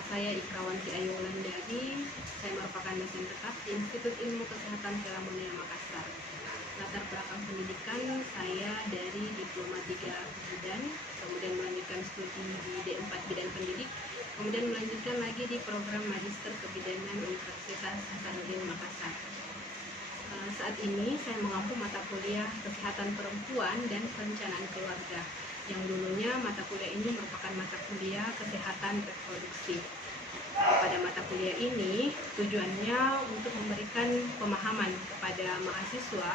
Nama saya Ikrawanti Ayu Wulandari. Saya merupakan dosen tetap di Institut Ilmu Kesehatan Pelamonia Makassar. Latar belakang pendidikan saya dari Diploma 3 Bidan, kemudian melanjutkan studi di D4 Bidan Pendidik, kemudian melanjutkan lagi di program Magister Kebidanan Universitas Hasanuddin Makassar. Saat ini saya mengampu mata kuliah Kesehatan Perempuan dan Perencanaan Keluarga, yang dulunya mata kuliah ini merupakan mata kuliah Kesehatan Reproduksi. Pada mata kuliah ini tujuannya untuk memberikan pemahaman kepada mahasiswa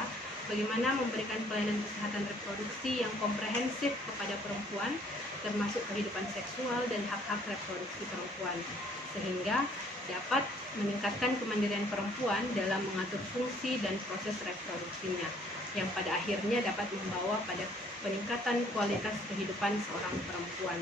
bagaimana memberikan pelayanan kesehatan reproduksi yang komprehensif kepada perempuan, termasuk kehidupan seksual dan hak-hak reproduksi perempuan, sehingga dapat meningkatkan kemandirian perempuan dalam mengatur fungsi dan proses reproduksinya, yang pada akhirnya dapat membawa pada peningkatan kualitas kehidupan seorang perempuan.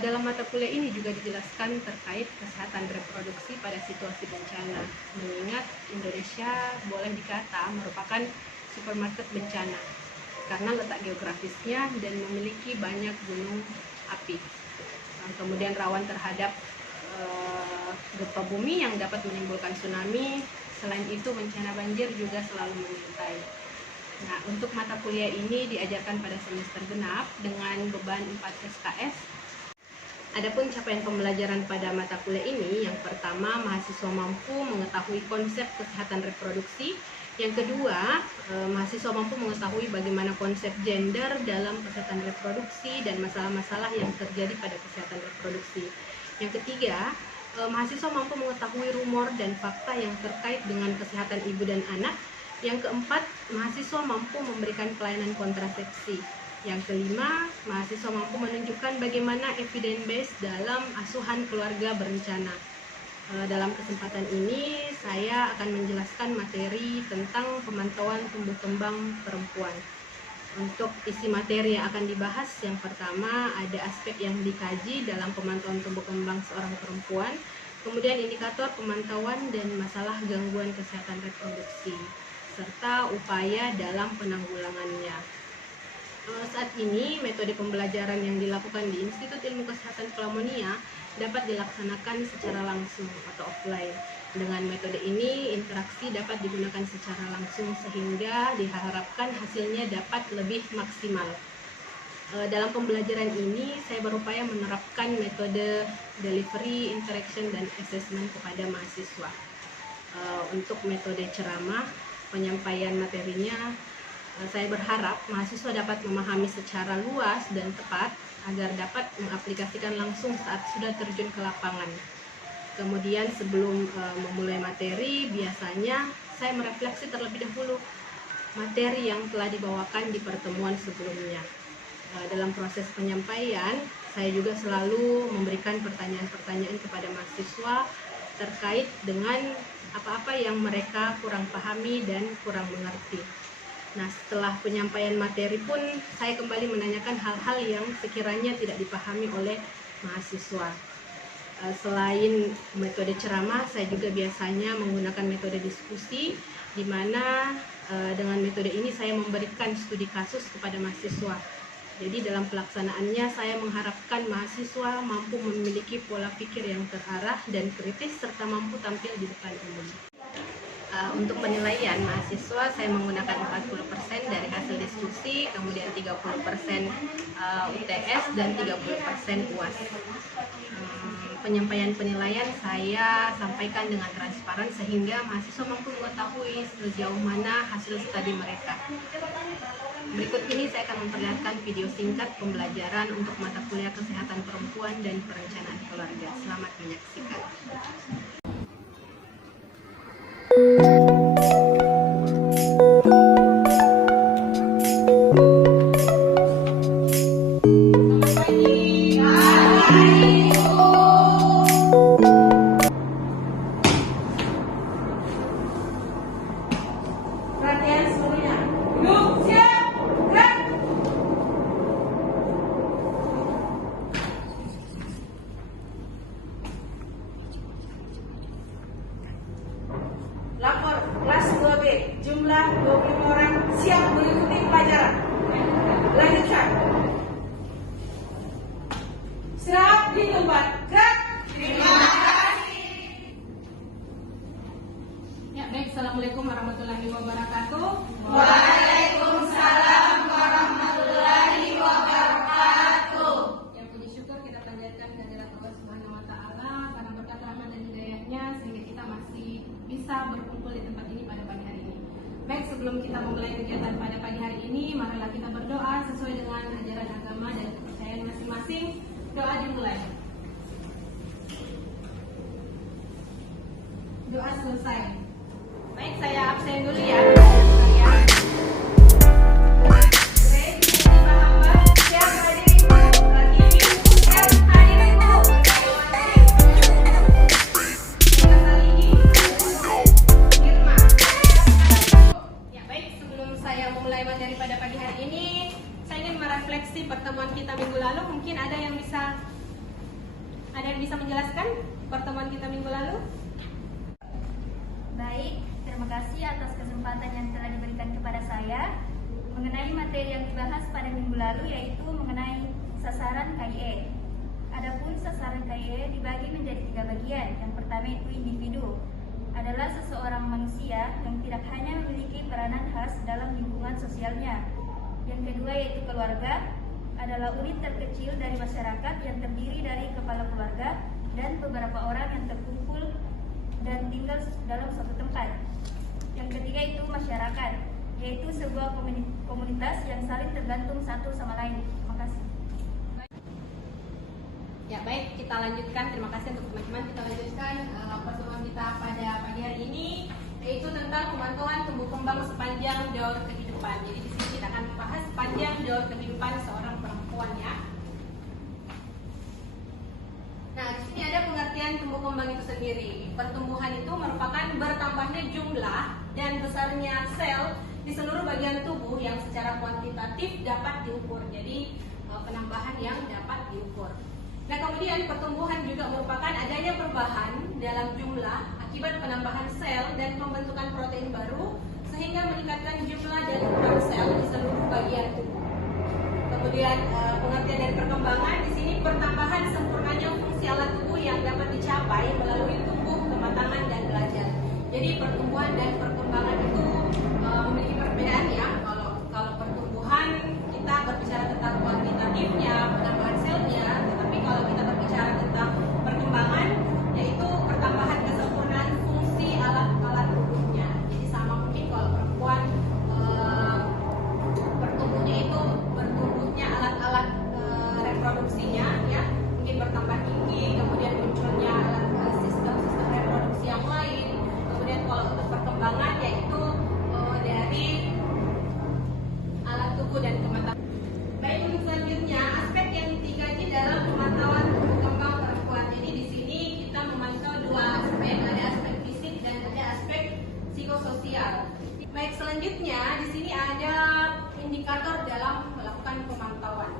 Dalam mata kuliah ini juga dijelaskan terkait kesehatan reproduksi pada situasi bencana, mengingat Indonesia boleh dikata merupakan supermarket bencana karena letak geografisnya dan memiliki banyak gunung api, kemudian rawan terhadap gempa bumi yang dapat menimbulkan tsunami. Selain itu bencana banjir juga selalu mengintai. Nah, untuk mata kuliah ini diajarkan pada semester genap dengan beban 4 SKS. Adapun capaian pembelajaran pada mata kuliah ini, yang pertama, mahasiswa mampu mengetahui konsep kesehatan reproduksi. Yang kedua, mahasiswa mampu mengetahui bagaimana konsep gender dalam kesehatan reproduksi dan masalah-masalah yang terjadi pada kesehatan reproduksi. Yang ketiga, mahasiswa mampu mengetahui rumor dan fakta yang terkait dengan kesehatan ibu dan anak. Yang keempat, mahasiswa mampu memberikan pelayanan kontrasepsi. Yang kelima, mahasiswa mampu menunjukkan bagaimana evidence based dalam asuhan keluarga berencana. Dalam kesempatan ini, saya akan menjelaskan materi tentang pemantauan tumbuh kembang perempuan. Untuk isi materi yang akan dibahas, yang pertama ada aspek yang dikaji dalam pemantauan tumbuh kembang seorang perempuan, kemudian indikator pemantauan dan masalah gangguan kesehatan reproduksi, serta upaya dalam penanggulangannya. Saat ini, metode pembelajaran yang dilakukan di Institut Ilmu Kesehatan Pelamonia dapat dilaksanakan secara langsung atau offline. Dengan metode ini, interaksi dapat digunakan secara langsung sehingga diharapkan hasilnya dapat lebih maksimal. Dalam pembelajaran ini, saya berupaya menerapkan metode delivery, interaction, dan assessment kepada mahasiswa. Untuk metode ceramah, penyampaian materinya, saya berharap mahasiswa dapat memahami secara luas dan tepat agar dapat mengaplikasikan langsung saat sudah terjun ke lapangan. Kemudian sebelum memulai materi, biasanya saya merefleksi terlebih dahulu materi yang telah dibawakan di pertemuan sebelumnya. Dalam proses penyampaian, saya juga selalu memberikan pertanyaan-pertanyaan kepada mahasiswa terkait dengan apa-apa yang mereka kurang pahami dan kurang mengerti. Nah, setelah penyampaian materi pun, saya kembali menanyakan hal-hal yang sekiranya tidak dipahami oleh mahasiswa. Selain metode ceramah, saya juga biasanya menggunakan metode diskusi, di mana dengan metode ini saya memberikan studi kasus kepada mahasiswa. Jadi dalam pelaksanaannya, saya mengharapkan mahasiswa mampu memiliki pola pikir yang terarah dan kritis, serta mampu tampil di depan umum. Untuk penilaian mahasiswa, saya menggunakan 40% dari hasil diskusi, kemudian 30% UTS, dan 30% UAS. Penyampaian penilaian saya sampaikan dengan transparan sehingga mahasiswa mampu mengetahui sejauh mana hasil studi mereka. Berikut ini saya akan memperlihatkan video singkat pembelajaran untuk mata kuliah Kesehatan Perempuan dan Perencanaan Keluarga. Selamat menyaksikan. Lapor kelas 2B, jumlah 25 orang siap mengikuti pelajaran. Lanjutkan. Istirahat di tempat. Gerak. Ya, baik. Assalamualaikum warahmatullahi wabarakatuh. Waalaikumsalam warahmatullahi wabarakatuh. Ya, puji syukur kita panjatkan kehadirat Allah Subhanahu wa taala karena berkat rahmat dan hidayahnya sehingga kita masih bisa berkumpul di tempat ini pada pagi hari ini. Baik, sebelum kita memulai kegiatan pada pagi hari ini, marilah kita berdoa sesuai dengan ajaran agama dan kepercayaan masing-masing. Doa dimulai. Doa selesai. Baik, saya absen dulu ya. Refleksi pertemuan kita minggu lalu, mungkin ada yang bisa menjelaskan pertemuan kita minggu lalu? Baik, terima kasih atas kesempatan yang telah diberikan kepada saya mengenai materi yang dibahas pada minggu lalu, yaitu mengenai sasaran KIE. Adapun sasaran KIE dibagi menjadi 3 bagian. Yang pertama itu individu, adalah seseorang manusia yang tidak hanya memiliki peranan khas dalam lingkungan sosialnya. Yang kedua yaitu keluarga, adalah unit terkecil dari masyarakat yang terdiri dari kepala keluarga dan beberapa orang yang terkumpul dan tinggal dalam suatu tempat. Yang ketiga itu masyarakat, yaitu sebuah komunitas yang saling tergantung satu sama lain. Terima kasih. Ya, baik, kita lanjutkan. Terima kasih untuk teman-teman. Kita lanjutkan pertemuan kita pada pagi hari ini, yaitu tentang pemantauan tumbuh kembang sepanjang jalur kehidupan. Jadi di sini kita akan membahas sepanjang jalur kehidupan seorang perempuan ya. Nah, di sini ada pengertian tumbuh kembang itu sendiri. Pertumbuhan itu merupakan bertambahnya jumlah dan besarnya sel di seluruh bagian tubuh yang secara kuantitatif dapat diukur. Jadi penambahan yang dapat diukur. Nah, kemudian pertumbuhan juga merupakan adanya perubahan dalam jumlah akibat penambahan sel dan pembentukan protein baru sehingga meningkatkan jumlah dan ukuran sel di seluruh bagian tubuh. Kemudian pengertian dari perkembangan di sini pertambahan sempurnanya fungsi alat tubuh yang dapat dicapai melalui tumbuh, kematangan dan belajar. Jadi pertumbuhan dan perkembangan itu memiliki perbedaan ya. Kalau pertumbuhan kita berbicara tentang kuantitatifnya, penambahan selnya, tetapi kalau kita berbicara tentang perkembangan yaitu pertambahan kesempurnaan fungsi alat-alat tubuhnya. Jadi sama mungkin kalau perempuan bertumbuhnya itu bertumbuhnya alat-alat reproduksinya ya, mungkin bertambah tinggi, kemudian munculnya sistem-sistem reproduksi yang lain. Kemudian kalau untuk perkembangan yaitu dari alat tubuh dan kematangan. Baik, untuk selanjutnya aspek yang dikaji dalam pemantauan tumbuh kembang perempuan. Jadi di sini kita memantau 2 aspek, ada aspek fisik dan ada aspek psikososial. Baik, selanjutnya di sini ada indikator dalam melakukan pemantauan.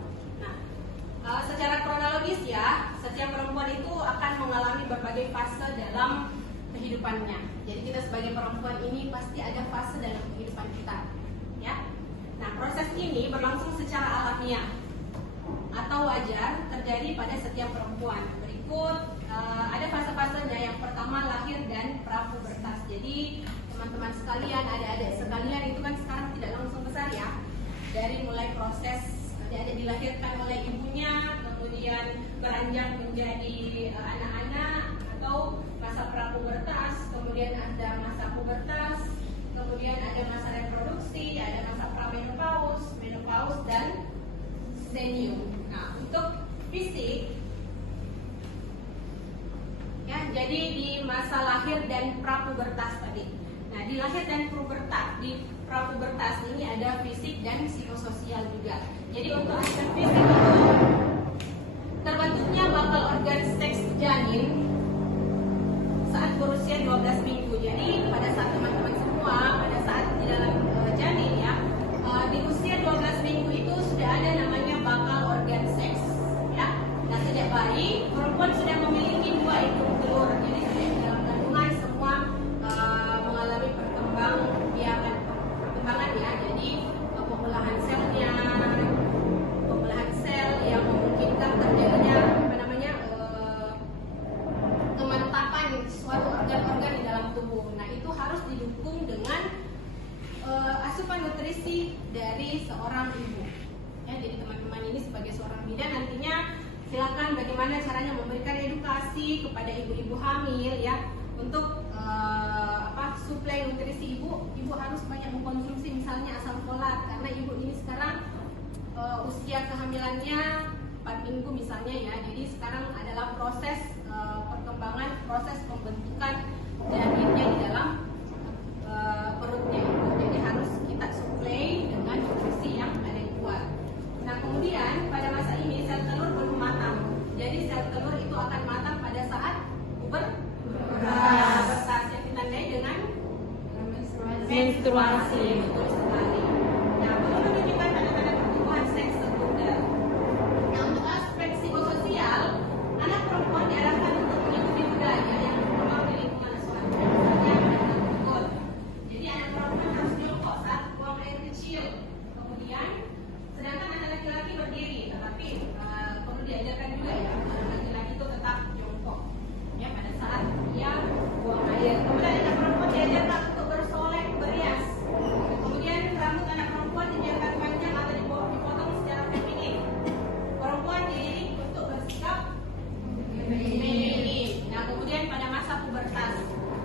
Nah, secara kronologis ya, setiap perempuan itu akan mengalami berbagai fase dalam kehidupannya. Jadi kita sebagai perempuan ini pasti ada fase dalam kehidupan kita, ya. Nah, proses ini berlangsung secara alamiah atau wajar terjadi pada setiap perempuan. Berikut ada fase-fasenya. Yang pertama lahir dan prapubertas. Jadi teman-teman sekalian, adik-adik sekalian itu kan sekarang tidak langsung besar ya. Dari mulai proses adik-adik dilahirkan oleh ibunya, kemudian beranjak menjadi anak-anak atau masa prapubertas, kemudian ada masa pubertas, kemudian ada masa reproduksi, ada masa pramenopause, menopause dan senium. Nah, untuk fisik ya, jadi di masa lahir dan prapubertas tadi. Nah, di lahir dan di prapubertas ini ada fisik dan psikososial juga. Jadi untuk aspek fisik itu terbentuknya bakal organ seks janin saat berusia 12 minggu. Jadi pada saat teman-teman semua pada saat di dalam janin ya, di usia 12 minggu itu sudah ada namanya bakal organ seks ya. Nah, sejak bayi perempuan sudah memiliki 2 indung telur. Jadi sejak di dalam kandungan semua mengalami perkembangan ya. Jadi pembelahan sel yang memungkinkan terjadinya dari seorang ibu. Ya, jadi teman-teman ini sebagai seorang bidan nantinya silakan bagaimana caranya memberikan edukasi kepada ibu-ibu hamil ya untuk suplai nutrisi ibu. Ibu harus banyak mengkonsumsi misalnya asam folat karena ibu ini sekarang usia kehamilannya 4 minggu misalnya ya. Jadi sekarang adalah proses perkembangan, proses pembentukan janinnya di dalam perutnya ibu. Jadi harus kita suplai dengan nutrisi yang ada yang kuat. Nah kemudian pada masa ini sel telur belum matang. Jadi sel telur itu akan matang pada saat pubertas yang ditandai dengan menstruasi. Betul sekali. Nah belum menunjukkan tanda-tanda pertumbuhan seks sekunder. Nah untuk aspek psikososial, anak perempuan diarahkan untuk mengikuti budaya yang berkembang di lingkungan asuhan. Misalnya pada berikut. Jadi anak perempuan harus jongkok saat buang air kecil. Kemudian sedangkan anak laki-laki berdiri, tetapi perlu diajarkan juga ya anak laki-laki itu tetap jongkok ya pada saat dia buang air. Kemudian anak perempuan diajarkan untuk bersolek, berias. Kemudian rambut anak perempuan dibiarkan panjang atau dipotong secara feminin. Perempuan dididik untuk bersikap feminin. Nah kemudian pada masa pubertas.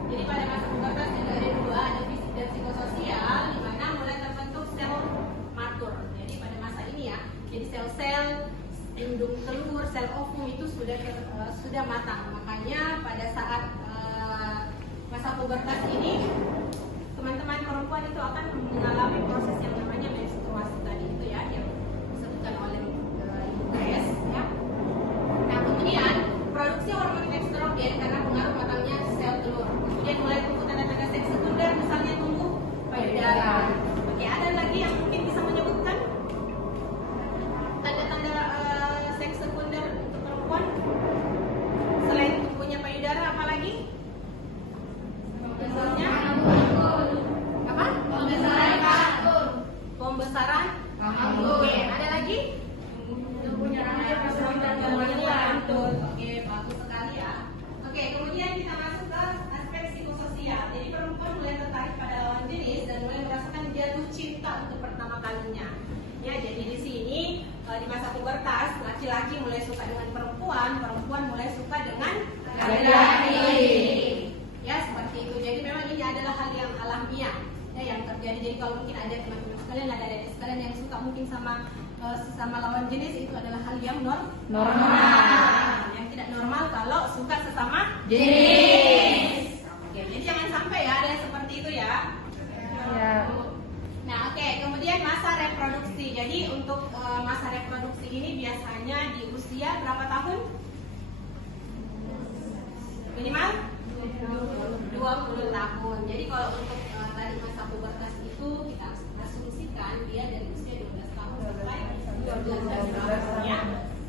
Jadi pada masa pubertas juga ada dua, ada fisik dan psikososial, di mana mulai terbentuk sel matur. Jadi pada masa ini ya, jadi sel-sel indung telur, sel ovum itu sudah matang. Makanya pada saat masa pubertas ini teman-teman perempuan itu akan mengalami proses yang namanya menstruasi tadi itu ya, yang disebutkan oleh Ibu Grace ya. Nah kemudian produksi hormon estrogen karena pengaruh matangnya sel telur. Kemudian mulai tumbuh tanda-tanda seks sekunder, misalnya tumbuh payudara. Oke, ada lagi yang mungkin bisa menyebutkan tanda-tanda seks sekunder untuk perempuan selain tumbuhnya payudara, apa lagi? Misalnya apa? Pembesaran rambut. Oke, ada lagi? Tumbuhnya rambut. Oke, bagus sekali ya. Oke, kemudian kita masuk ke aspek psikososial. Jadi perempuan mulai tertarik pada lawan jenis dan mulai merasakan jatuh cinta untuk pertama kalinya. Ya, jadi di sini di masa pubertas laki-laki mulai suka dengan perempuan, perempuan mulai suka dengan laki-laki. Ya, seperti itu. Jadi memang ini adalah hal yang alamiah ya yang terjadi. Jadi kalau mungkin ada teman-teman sekalian, ada adik sekalian yang suka mungkin sama sesama lawan jenis, itu adalah hal yang normal. Yang tidak normal kalau suka sesama jenis. Oke, jadi jangan sampai ya ada yang seperti itu ya. Ya. Nah, oke, kemudian masa reproduksi. Jadi untuk masa reproduksi ini biasanya di usia berapa tahun? Minimal 20 tahun. Jadi kalau untuk tadi masa pubertas itu kita asumsikan dia dari usia 12 tahun sampai 12 tahun ya.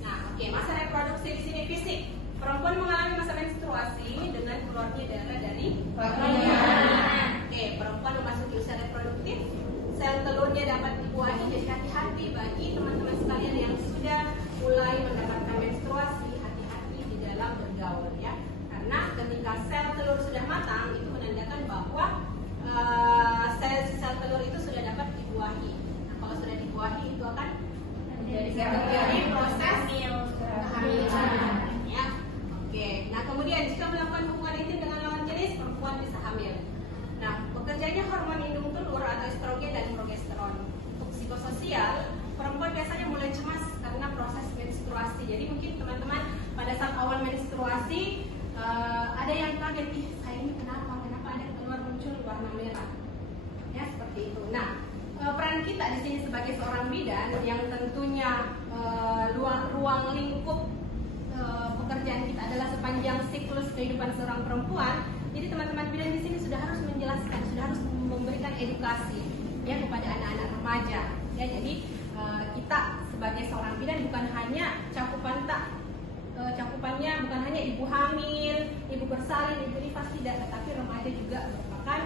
Nah, oke, masa reproduksi di sini fisik. Perempuan mengalami masa menstruasi dengan keluarnya darah dari vagina. Oke, perempuan memasuki usia reproduktif. Sel telurnya dapat dibuahi, jadi hati-hati bagi teman-teman sekalian yang sudah mulai mendapatkan menstruasi, hati-hati di dalam bergaul ya. Karena ketika sel telur sudah matang itu menandakan bahwa sel telur itu sudah dapat dibuahi. Nah, kalau sudah dibuahi itu akan terjadi proses kehamilan ya. Oke. Nah, kemudian jika melakukan hubungan intim dengan lawan jenis, perempuan bisa hamil. Nah, bekerjanya hormon indung telur atau estrogen dan progesteron. Untuk psikososial, perempuan biasanya mulai cemas karena proses menstruasi. Jadi mungkin teman-teman pada saat awal menstruasi ada yang kaget, ih saya ini kenapa ada keluar muncul warna merah. Ya seperti itu. Nah, peran kita di sini sebagai seorang bidan yang tentunya ruang lingkup pekerjaan kita adalah sepanjang siklus kehidupan seorang perempuan. Jadi teman-teman bidan di sini sudah harus menjelaskan, sudah harus memberikan edukasi ya kepada anak-anak remaja. Ya, jadi kita sebagai seorang bidan bukan hanya cakupannya bukan hanya ibu hamil, ibu bersalin, ibu nifas, tidak, tetapi remaja juga merupakan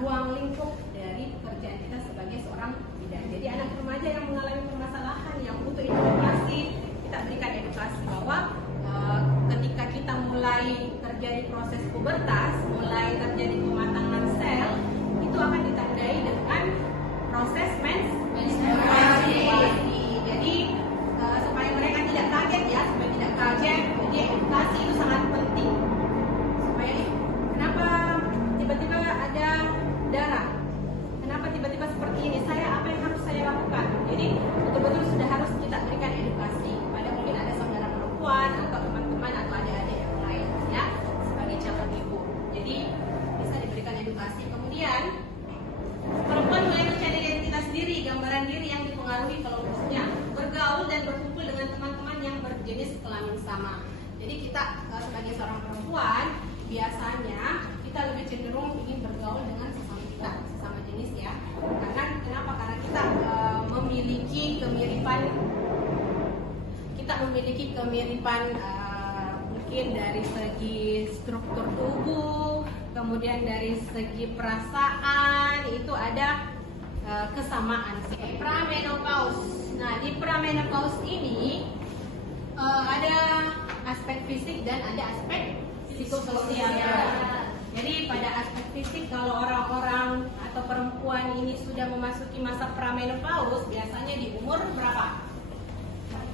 ruang lingkup dari pekerjaan kita sebagai seorang bidan. Jadi anak remaja yang mengalami permasalahan yang butuh edukasi, kita berikan edukasi bahwa ketika kita mulai terjadi proses pubertas, mulai terjadi pematangan sel, itu akan ditandai dengan proses kelamin sama. Jadi kita sebagai seorang perempuan biasanya kita lebih cenderung ingin bergaul dengan sesama kita, sesama jenis ya. Karena kenapa? Karena kita memiliki kemiripan mungkin dari segi struktur tubuh, kemudian dari segi perasaan itu ada kesamaan. Pramenopause. Nah, di pramenopause ini ada aspek fisik dan ada aspek psikososial. Jadi pada aspek fisik, kalau orang-orang atau perempuan ini sudah memasuki masa pramenopause, biasanya di umur berapa?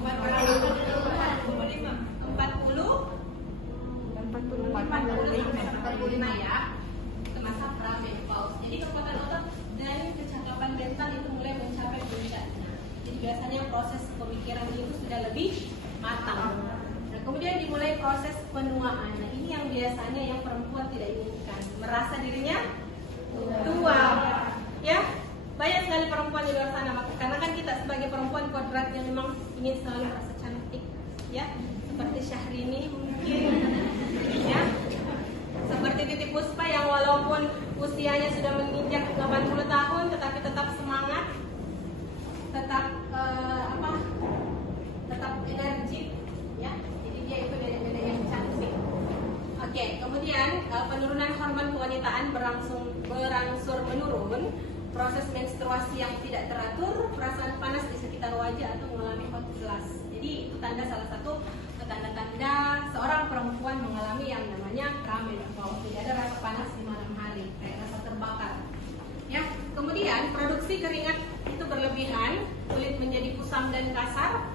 45 ya, itu masa pramenopause. Jadi kekuatan otot dan kecakapan mental itu mulai mencapai puncaknya. Jadi biasanya proses pemikiran itu sudah lebih matang. Nah, kemudian dimulai proses penuaan. Nah, ini yang biasanya yang perempuan tidak inginkan, merasa dirinya tua. Ya, banyak sekali perempuan di luar sana. Karena kan kita sebagai perempuan kodratnya memang ingin selalu merasa cantik, ya. Seperti Syahrini mungkin, ya. Seperti Titi Puspa yang walaupun usianya sudah menginjak 80 tahun, tetapi tetap semangat, tetap tetap energik, ya. Jadi dia itu nenek-nenek yang cantik. Oke, kemudian penurunan hormon kewanitaan berangsur menurun, proses menstruasi yang tidak teratur, perasaan panas di sekitar wajah atau mengalami hot flash. Jadi itu salah satu tanda-tanda seorang perempuan mengalami yang namanya pramenopause. Tidak ada rasa panas di malam hari, kayak rasa terbakar. Ya, kemudian produksi keringat itu berlebihan, kulit menjadi kusam dan kasar,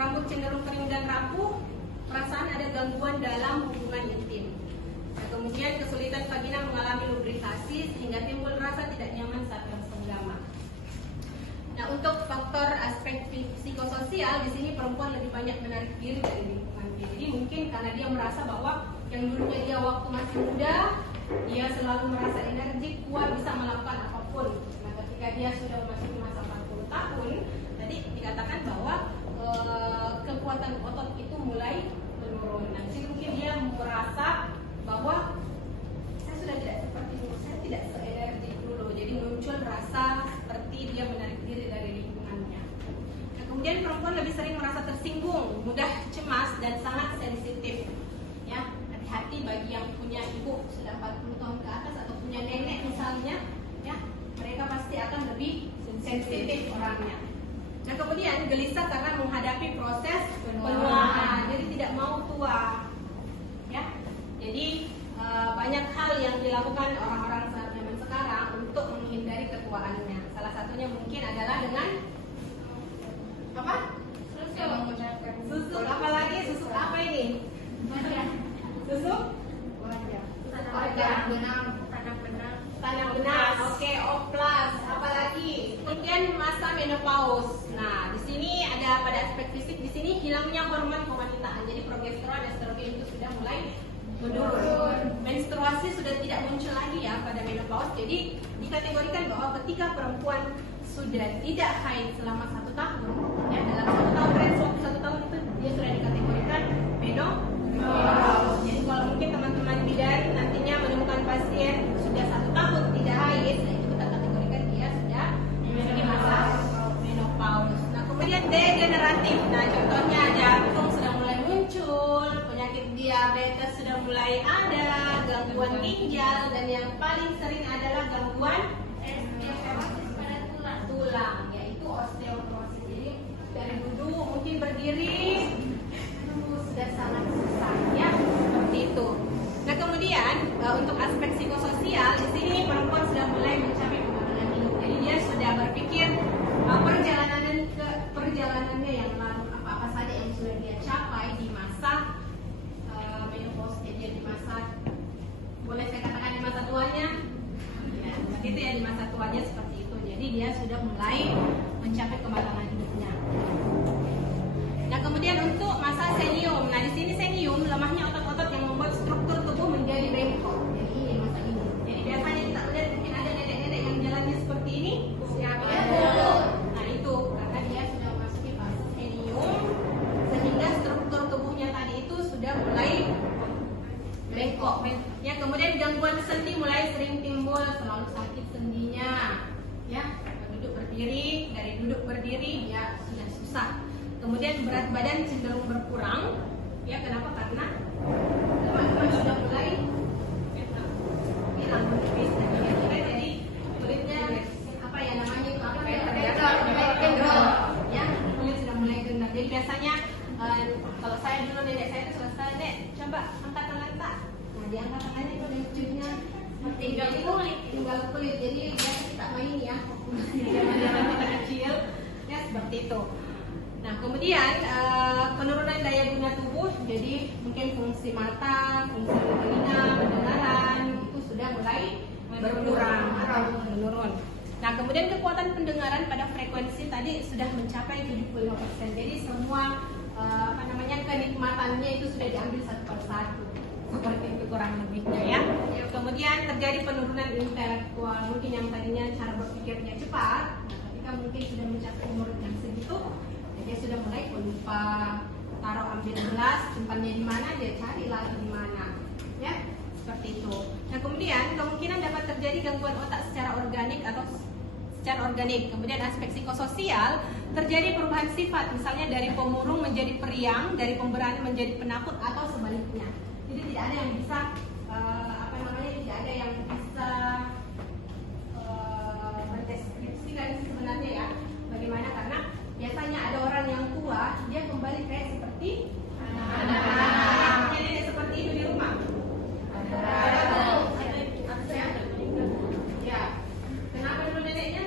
rambut cenderung kering dan rapuh, perasaan ada gangguan dalam hubungan intim. Nah, kemudian kesulitan vagina mengalami lubrikasi sehingga timbul rasa tidak nyaman saat bersenggama. Nah, untuk faktor aspek psikososial, di sini perempuan lebih banyak menarik diri dari lingkungannya. Jadi mungkin karena dia merasa bahwa yang dulunya dia waktu masih muda, dia selalu merasa energik, kuat, bisa melakukan apapun. Nah, ketika dia sudah memasuki masa 40 tahun, tadi dikatakan bahwa kekuatan otot itu mulai menurun. Nah, jadi mungkin dia merasa bahwa saya sudah tidak seperti dulu, saya tidak seenergik dulu. Jadi muncul rasa seperti dia menarik diri dari lingkungannya. Nah, kemudian perempuan lebih sering merasa tersinggung, mudah cemas dan sangat sensitif. Ya, hati-hati bagi yang punya ibu sudah 40 tahun ke atas atau punya nenek misalnya, ya, mereka pasti akan lebih sensitif orangnya. Nah, kemudian gelisah karena menghadapi proses penuaan, jadi tidak mau tua. Ya, jadi banyak hal yang dilakukan orang-orang saat zaman sekarang untuk menghindari ketuaannya. Salah satunya mungkin adalah dengan apa? Susuk. Apalagi susuk apa ini? Susuk? Tanam benang. Oke, oplas. Apalagi? Kemudian masa menopause. Nah, di sini ada pada aspek fisik, di sini hilangnya hormon kewanitaan. Jadi progesteron dan estrogen itu sudah mulai menurun. Menstruasi sudah tidak muncul lagi ya pada menopause. Jadi dikategorikan bahwa ketika perempuan sudah tidak haid selama 1 tahun, ya dalam 1 tahun range waktu 1 tahun itu dia sudah dikategorikan menopause. Jadi kalau mungkin teman-teman bidan nantinya menemukan pasien sudah 1 tahun tidak haid, nah itu kita kategorikan dia sudah memasuki masa menopause. Nah, kemudian degeneratif. Nah, contohnya jantung sudah mulai muncul, penyakit diabetes sudah mulai ada, gangguan ginjal, dan yang paling sering adalah gangguan osteoporosis pada tulang, yaitu osteoporosis. Jadi dari duduk mungkin berdiri sudah sangat susah, ya, seperti itu. Nah, kemudian untuk aspek psikososial, di sini perempuan sudah mulai mencapai kematangan hidup. Jadi dia sudah berpikir perjalanannya yang lalu, apa saja yang sudah dia capai di masa menopause, dia di masa, boleh saya katakan di masa tuanya, ya, seperti itu ya, di masa tuanya seperti itu. Jadi dia sudah mulai mencapai kematangan hidupnya. Nah, kemudian untuk masa senium. Nah, di sini senium lemahnya otot-otot yang membuat struktur tubuh menjadi bengkok. Jadi ini masa ini. Jadi biasanya kita lihat mungkin ada nenek-nenek yang jalannya seperti ini. Siapa? Nah, itu karena dia sudah memasuki fase senium sehingga struktur tubuh berkurang. Ya, kenapa? Karena teman-teman sudah mulai hilang menipis dan jadi kulitnya apa ya namanya itu apa ya kendor ya, kulit sudah mulai kendor. Jadi biasanya kalau saya dulu nenek saya itu selesai, "Nek, coba angkat tangan tak." Nah, diangkat tangannya itu ada cucunya tinggal kulit. Jadi biasa kita main ya zaman kita kecil ya seperti itu. Nah, kemudian penurunan daya guna tubuh, jadi mungkin fungsi mata, fungsi telinga, pendengaran itu sudah mulai berkurang atau menurun. Nah, kemudian kekuatan pendengaran pada frekuensi tadi sudah mencapai 75%. Jadi semua kenikmatannya itu sudah diambil satu persatu. Seperti itu kurang lebihnya ya. Kemudian terjadi penurunan intelektual, mungkin yang tadinya cara berpikirnya cepat, nah, ketika mungkin sudah mencapai umur yang segitu, dia sudah mulai lupa, taruh ambil gelas, simpannya di mana, dia cari lagi di mana, ya seperti itu. Nah, kemudian kemungkinan dapat terjadi gangguan otak secara organik atau secara organik. Kemudian aspek psikososial, terjadi perubahan sifat, misalnya dari pemurung menjadi periang, dari pemberani menjadi penakut atau sebaliknya. Jadi tidak ada yang bisa tidak ada yang bisa mendeskripsikan sebenarnya ya bagaimana, karena biasanya ada orang yang tua dia kembali kayak seperti anak-anak. Nenek seperti itu di rumah. Ya. Kenapa dulu neneknya?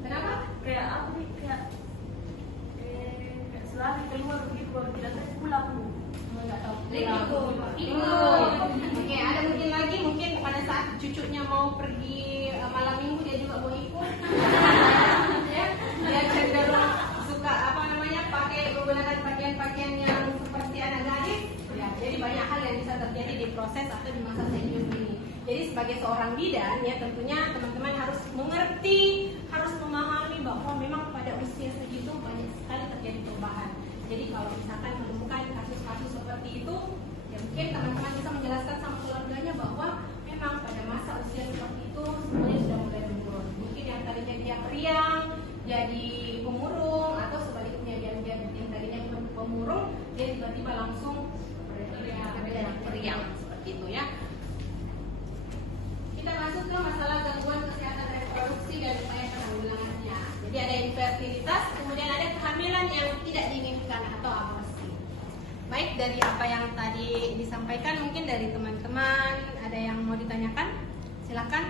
Kenapa? Kayak aku nih, kayak selalu keluar begitu baru tidak saya pulang. Nggak tahu. Oke, ada mungkin lagi, mungkin pada saat cucunya mau pergi malam minggu dia juga mau ikut. Ya, dia cenderung suka pakai menggunakan pakaian-pakaian yang seperti anak gadis. Ya, jadi banyak hal yang bisa terjadi di proses atau di masa senior ini. Jadi sebagai seorang bidan ya, tentunya teman-teman harus mengerti, harus memahami bahwa memang pada usia segitu banyak sekali terjadi perubahan. Jadi kalau misalkan menemukan kasus-kasus seperti itu, ya mungkin teman-teman bisa menjelaskan sama keluarganya bahwa memang pada masa usia seperti itu semuanya sudah mulai menurun. Mungkin yang tadinya dia periang jadi pemurung, atau sebaliknya yang tadinya pemurung dia tiba-tiba langsung periang seperti itu ya. Kita masuk ke masalah gangguan kesehatan reproduksi dan upaya penanggulangannya. Jadi ada infertilitas, kemudian ada kehamilan yang tidak diinginkan atau aborsi. Baik, dari apa yang tadi disampaikan, mungkin dari teman-teman ada yang mau ditanyakan? Silakan.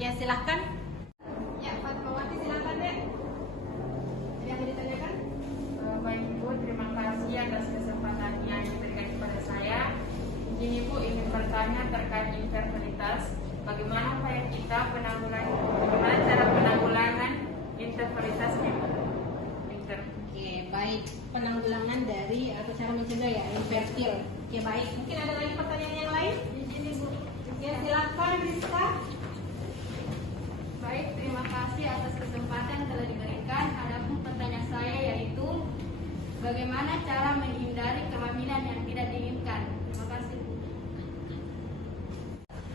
Ya, silakan. Ya, Fatmawati silakan deh. Ada yang mau ditanyakan? Baik Bu, terima kasih atas kesempatannya yang diberikan kepada saya. Ini Bu ingin bertanya terkait infertilitas. Bagaimana upaya kita bagaimana cara penanggulangan infertilitasnya? Oke, baik. Penanggulangan dari atau cara mencegah ya infertil. Oke, baik. Mungkin ada lagi pertanyaan yang lain? Di sini Bu. Ya, silakan Rizka. Baik, terima kasih atas kesempatan yang telah diberikan. Adapun pertanyaan saya yaitu bagaimana cara menghindari kehamilan yang tidak diinginkan? Terima kasih.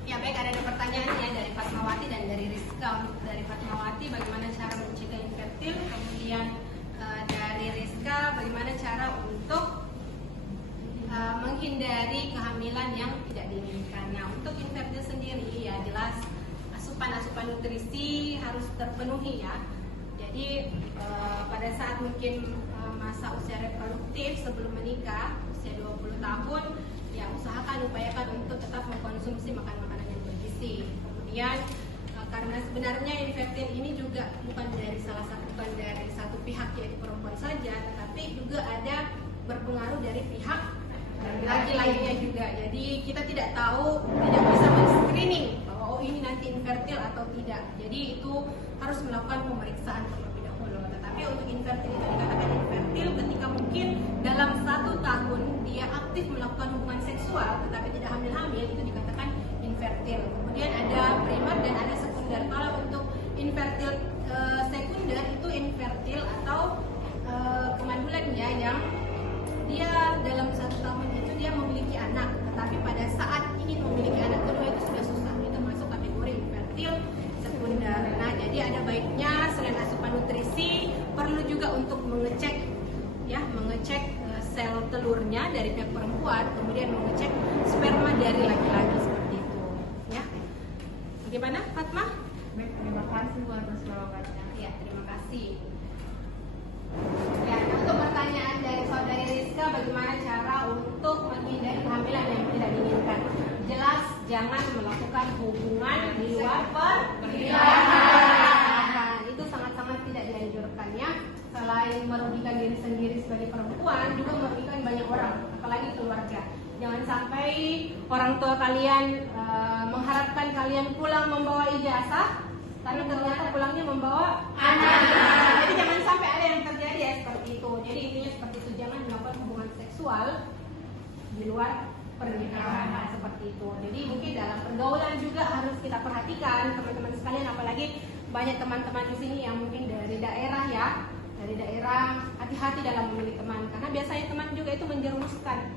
Ya, baik, ada pertanyaan ya dari Fatmawati dan dari Rizka. Dari Fatmawati, bagaimana cara mencegah infertil? Kemudian dari Rizka, bagaimana cara untuk menghindari kehamilan yang tidak diinginkan? Nah, untuk infertil sendiri ya jelas asupan nutrisi harus terpenuhi ya. Jadi pada saat mungkin masa usia reproduktif sebelum menikah, usia 20 tahun, ya upayakan untuk tetap mengkonsumsi makanan-makanan yang bergizi. Kemudian karena sebenarnya infertil ini juga bukan dari satu pihak yaitu perempuan saja, tetapi juga ada berpengaruh dari pihak laki-laki lainnya juga. Jadi kita tidak bisa men-screening bahwa ini nanti infertil atau tidak. Jadi itu harus melakukan pemeriksaan terlebih dahulu. Tetapi untuk infertil itu dikatakan infertil ketika mungkin dalam 1 tahun dia aktif melakukan hubungan seksual tetapi tidak hamil-hamil, itu dikatakan infertil. Kemudian ada primer dan ada sekunder. Kalau untuk infertil sekunder itu infertil atau kemandulan ya, yang dia dalam 1 tahun itu dia memiliki anak, tetapi pada saat ingin memiliki anak kedua itu sudah susah. Itu masuk kategori infertil sekunder. Nah, jadi ada baiknya selain asupan nutrisi perlu juga untuk untuk mengecek sel telurnya dari pihak perempuan, kemudian mengecek sperma dari laki-laki seperti itu. Ya, bagaimana, Fatma? Baik, terima kasih Bu atas jawabannya. Ya, terima kasih. Ya, untuk pertanyaan dari saudari Rizka, bagaimana cara untuk menghindari kehamilan yang tidak diinginkan? Jelas, jangan melakukan hubungan di luar pernikahan. Itu sangat-sangat tidak dianjurkan ya. Selain merugikan diri sendiri sebagai perempuan, juga merugikan banyak orang, apalagi keluarga. Jangan sampai orang tua kalian mengharapkan kalian pulang membawa ijazah, tapi ternyata pulangnya membawa anak. Jadi jangan sampai ada yang terjadi ya seperti itu. Jadi intinya seperti itu, jangan melakukan hubungan seksual di luar pernikahan seperti itu. Jadi mungkin dalam pergaulan juga harus kita perhatikan teman-teman sekalian, apalagi banyak teman-teman di sini yang mungkin dari daerah ya. Dari daerah, hati-hati dalam memilih teman, karena biasanya teman juga itu menjerumuskan.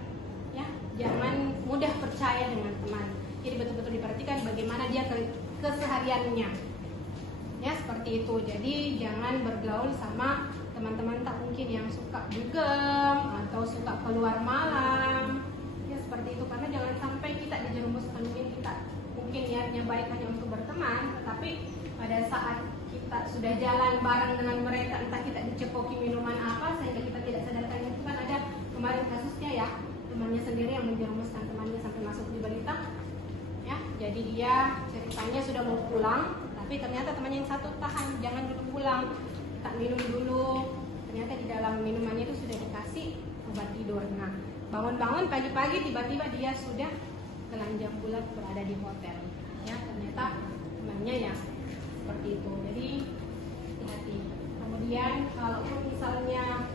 Ya, jangan mudah percaya dengan teman. Jadi betul-betul diperhatikan bagaimana dia kesehariannya. Ya, seperti itu. Jadi jangan bergaul sama teman-teman tak mungkin yang suka dugem atau suka keluar malam. Ya, seperti itu, karena jangan sampai kita dijerumuskan. Mungkin niatnya baik hanya untuk berteman, tetapi pada saat kita sudah jalan bareng dengan mereka, entah kita dicekoki minuman apa sehingga kita tidak sadarkan. Itu kan ada kemarin kasusnya ya, temannya sendiri yang menjerumuskan temannya sampai masuk di balita ya. Jadi dia ceritanya sudah mau pulang, tapi ternyata temannya yang satu tahan, jangan dulu pulang, tak minum dulu. Ternyata di dalam minumannya itu sudah dikasih obat tidur. Nah, bangun-bangun pagi-pagi tiba-tiba dia sudah telanjang bulat berada di hotel ya. Ternyata temannya ya seperti itu. Jadi hati-hati. Kemudian kalau misalnya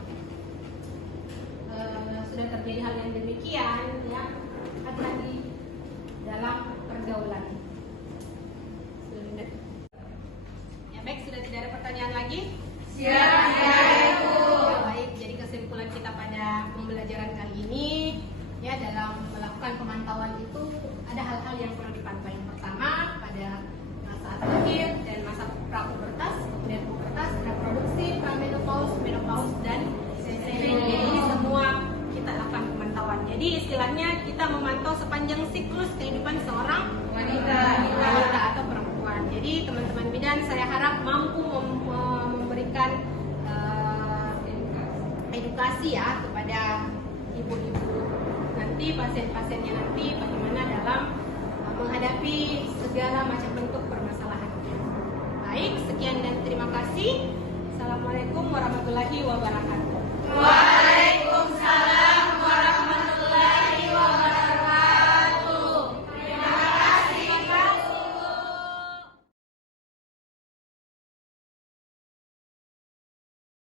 sudah terjadi hal yang demikian ya, hati-hati dalam pergaulan. Ya baik, sudah tidak ada pertanyaan lagi? Siap, Ibu. Baik, jadi kesimpulan kita pada pembelajaran kali ini ya, dalam melakukan pemantauan itu ada hal-hal yang perlu dipantau. Yang pertama, pada saat lahir dan masa prapubertas, kemudian pubertas, reproduksi, pramenopause, menopause, dan sesemi. Jadi ini semua kita lakukan pemantauan. Jadi istilahnya kita memantau sepanjang siklus kehidupan seorang wanita atau perempuan. Jadi teman-teman bidan, saya harap mampu memberikan edukasi ya kepada ibu-ibu nanti, pasien-pasiennya nanti, bagaimana dalam menghadapi segala macam bentuk permasalahannya. Baik, sekian dan terima kasih. Assalamualaikum warahmatullahi wabarakatuh.